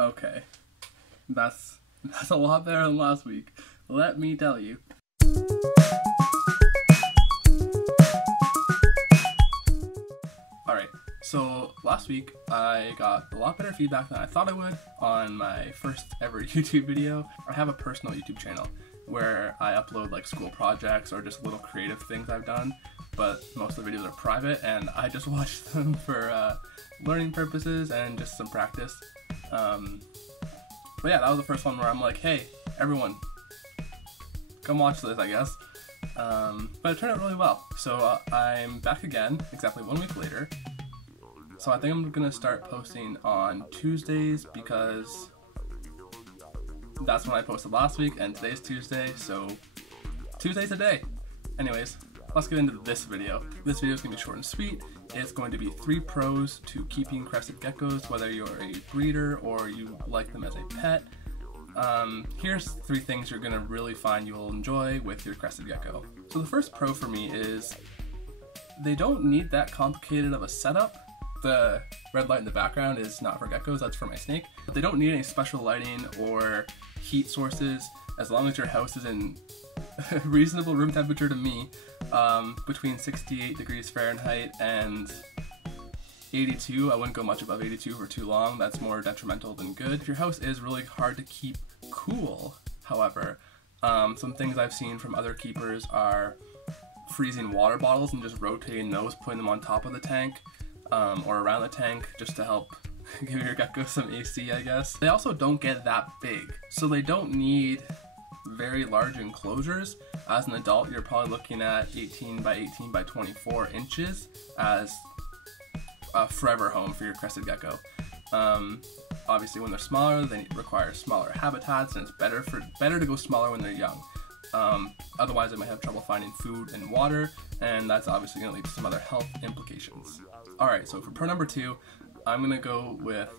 Okay, that's a lot better than last week, let me tell you. Alright, so last week I got a lot better feedback than I thought I would on my first ever YouTube video. I have a personal YouTube channel where I upload like school projects or just little creative things I've done, but most of the videos are private and I just watch them for learning purposes and just some practice. But yeah, that was the first one where I'm like, hey, everyone, come watch this, I guess. But it turned out really well. So I'm back again, exactly 1 week later. So I think I'm gonna start posting on Tuesdays because that's when I posted last week, and today's Tuesday, so Tuesday's a day. Anyways, let's get into this video. This video is gonna be short and sweet. It's going to be 3 pros to keeping crested geckos, whether you're a breeder or you like them as a pet. Here's 3 things you're gonna really find you'll enjoy with your crested gecko. So the first pro for me is they don't need that complicated of a setup. The red light in the background is not for geckos, that's for my snake. But they don't need any special lighting or heat sources as long as your house is in reasonable room temperature to me, between 68 degrees Fahrenheit and 82. I wouldn't go much above 82 for too long. That's more detrimental than good. If your house is really hard to keep cool, however, some things I've seen from other keepers are freezing water bottles and just rotating those, putting them on top of the tank or around the tank just to help give your gecko some AC, I guess. They also don't get that big, so they don't need very large enclosures. As an adult, you're probably looking at 18 by 18 by 24 inches as a forever home for your crested gecko. Obviously when they're smaller, they require smaller habitats, and it's better to go smaller when they're young. Otherwise they might have trouble finding food and water, and that's obviously going to lead to some other health implications. Alright, so for pro number 2, I'm going to go with,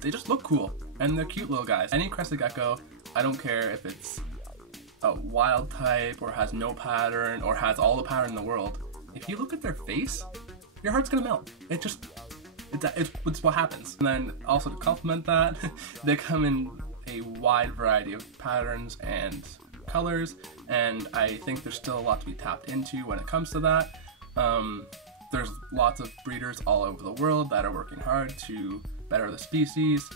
they just look cool, and they're cute little guys. Any crested gecko, I don't care if it's a wild type or has no pattern or has all the pattern in the world, if you look at their face, your heart's gonna melt. It's what happens. And then also to complement that, they come in a wide variety of patterns and colors, and I think there's still a lot to be tapped into when it comes to that. There's lots of breeders all over the world that are working hard to better the species,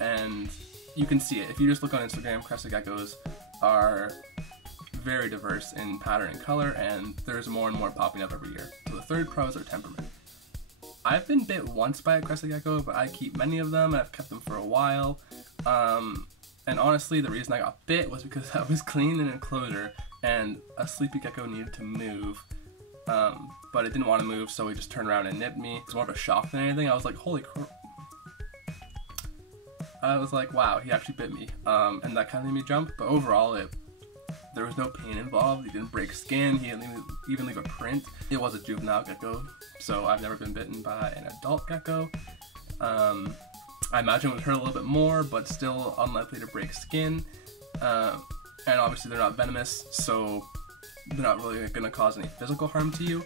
and you can see it. If you just look on Instagram, crested geckos are very diverse in pattern and color, and there's more and more popping up every year. So the third pro is their temperament. I've been bit once by a crested gecko, but I keep many of them and I've kept them for a while. And honestly, the reason I got bit was because I was cleaning an enclosure and a sleepy gecko needed to move, but it didn't want to move, so he just turned around and nipped me. It was more of a shock than anything. I was like, holy crap. I was like, wow, he actually bit me, and that kind of made me jump. But overall, there was no pain involved. He didn't break skin. He didn't even leave a print. It was a juvenile gecko, so I've never been bitten by an adult gecko. I imagine it would hurt a little bit more, but still unlikely to break skin. And obviously they're not venomous, so they're not really going to cause any physical harm to you.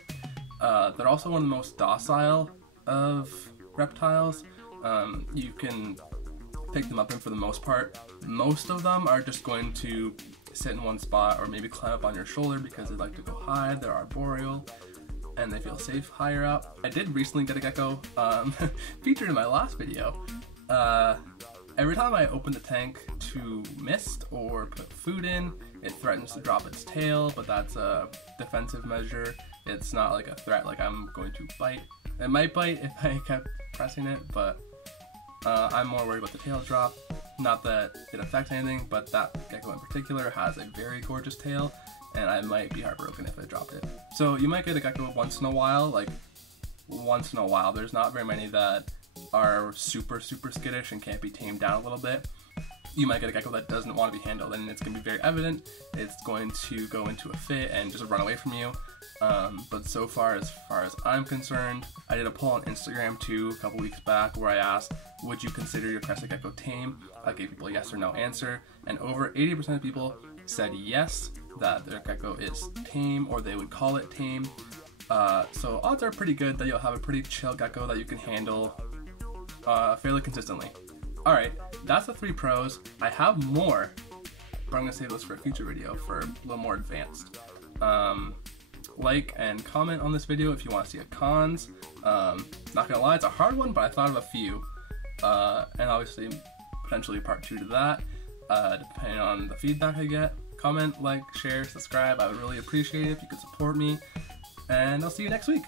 They're also one of the most docile of reptiles. You can pick them up, and for the most part, most of them are just going to sit in one spot or maybe climb up on your shoulder because they like to go high. They're arboreal and they feel safe higher up. I did recently get a gecko featured in my last video. Every time I open the tank to mist or put food in, it threatens to drop its tail, but that's a defensive measure. It's not like a threat, like I'm going to bite. It might bite if I kept pressing it, but I'm more worried about the tail drop. Not that it affects anything, but that gecko in particular has a very gorgeous tail, and I might be heartbroken if I dropped it. So you might get a gecko once in a while, like once in a while. There's not very many that are super skittish and can't be tamed down a little bit. You might get a gecko that doesn't want to be handled, and it's going to be very evident. It's going to go into a fit and just run away from you. But so far as I'm concerned, I did a poll on Instagram too a couple weeks back where I asked, would you consider your crested gecko tame? I gave people a yes or no answer, and over 80% of people said yes, that their gecko is tame, or they would call it tame. So odds are pretty good that you'll have a pretty chill gecko that you can handle fairly consistently. Alright, that's the 3 pros. I have more, but I'm going to save those for a future video for a little more advanced. Like and comment on this video if you want to see a cons. Not gonna lie, it's a hard one, but I thought of a few. And obviously, potentially part 2 to that, depending on the feedback I get. Comment, like, share, subscribe. I would really appreciate it if you could support me. And I'll see you next week.